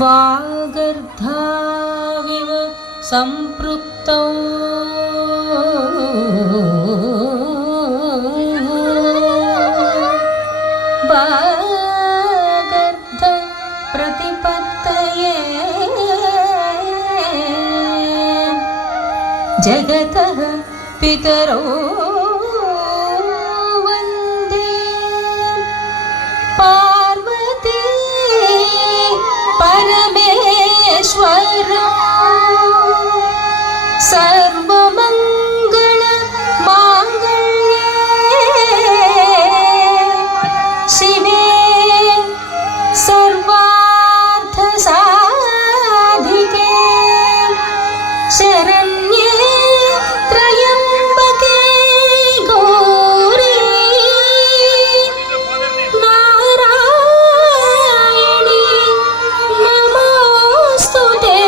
वागर्धाविव सम्पृक्तौ वागर्ध प्रतिपत्तये जगतः पितरौ वन्दे पार्वती परमेश्वरौ सर्वमङ्गल माङ्गल्ये शिवे सर्वार्थसाधिके शरण्ये त्र्यम्बके गौरी नारायणी नमोस्तुते।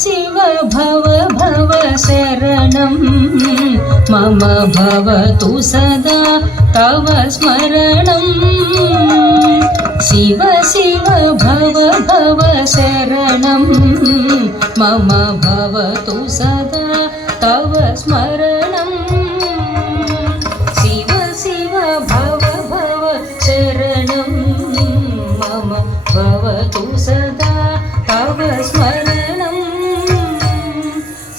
शिव भव भव शरणं मम भवतु सदा तव स्मरणं। शिव शिव भव भव शरणं मम भवतु सदा तव स्मरणं। शिव शिव भव भव शरणं मम भवतु सदा तव स्मरणं।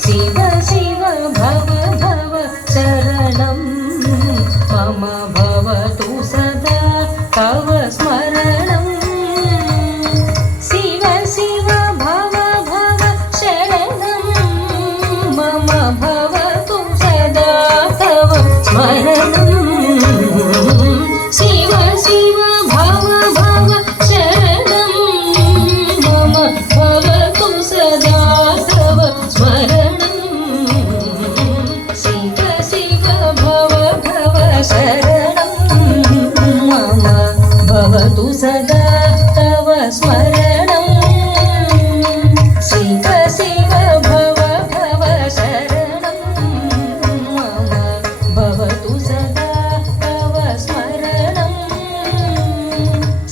शिव शिव भव भव शरणं मम भवतु सदा तव स्मरणं। शिव शिव भव भव शरणं मम भवतु सदा तव स्मरणं। शिव शिव भव भव शरणं मम भवतु सदा तव स्मरणं। शिव शिव भव भव शरणं मम भवतु सदा तव स्मरणं। शिव शिव भव भव शरणं मम भवतु सदा तव स्मरणं।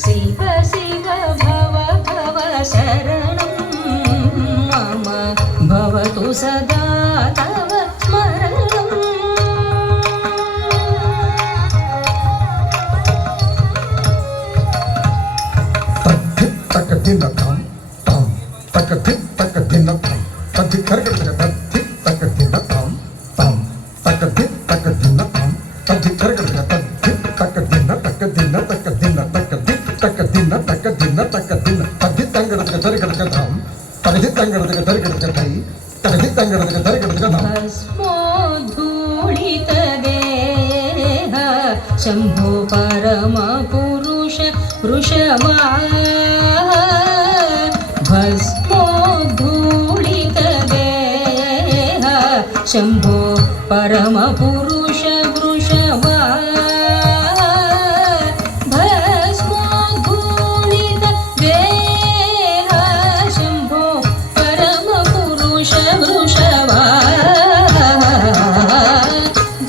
शिव शिव भव भव शरणं मम भवतु सदा तव स्मरणं। भस्मोद्धूलितदेह शम्भो परमपुरुष वृषभाः। भस्मोद्धूलितदेह शम्भो परमपुरुष वृषभाः। भस्मोद्धूलितदेह शम्भो परमपुरुष वृषभाः।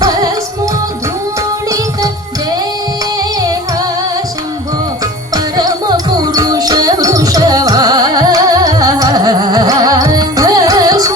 भस्मोद्धूलितदेह शम्भो परमपुरुष वृषभाः। भस्मोद्धूलितदेह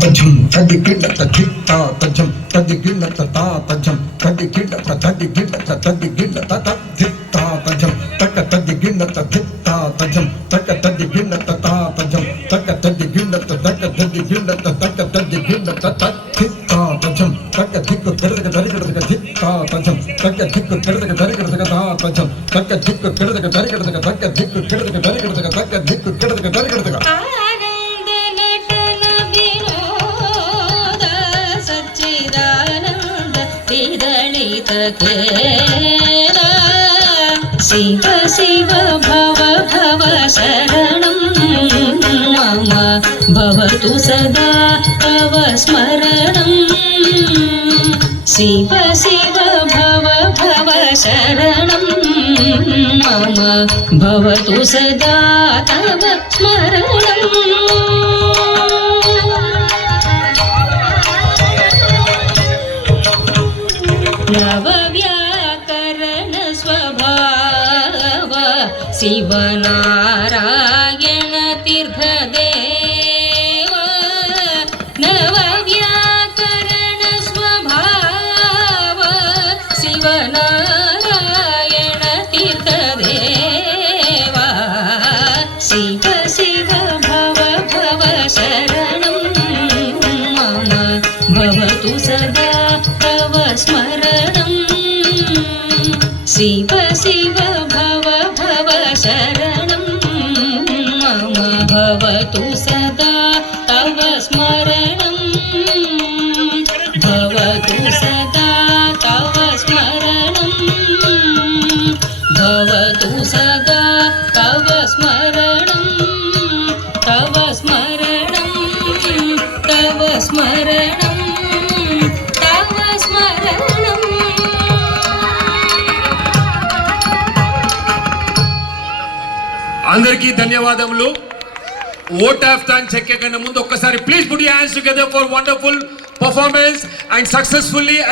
తజం తదిగిడత ధిత్త తజం తదిగిడత తజం తదిగిడత తదిగిడత తదిగిడత ధిత్త తజం తక తదిగిడత ధిత్త తజం తక తదిగిడత తజం తక తదిగిడత తక తదిగిడత తక తదిగిడత ధిత్త తజం తక ధిక్కు తెరదక దరిగడదక ధిత్త తజం తక ధిక్కు తెరదక దరిగడదక తజం తక ధిక్కు తెరదక దరిగడదక తక ధిక్కు తెరదక దరిగడదక తక ధిక్కు తెరదక దరిగడదక ఆనంద నటన వినోద సచ్చిదానంద విదళిత ఖేద శివ శివ భవ భవ శరణం మమ భవతు సదా తవ స్మరణం శివ శివ భవ భవ శరణం మమ భవతు సదా తవ స్మరణం నవ వ్యాకరణ స్వభావ శివనారాయణ తీర్థదేవ నవ వ్యాకరణ స్వభావ శివనారాయణ తీర్థదేవ శివ శివ భవ భవ శరణం మమ భవతు సదా తవ స్మరణం శివ శివ భవ భవ శరణం మమ భవతు సదా తవ స్మరణం భవతు సదా తవ స్మరణం భవతు సదా తవ స్మరణం తవ స్మరణం తవ స్మరణం తవ స్మరణం అందరికీ ధన్యవాదములు. ఓట్ ఆఫ్ థ్యాంక్స్ చెక్కే కన్నా ముందు ఒక్కసారి please put your hands together for wonderful performance and successfully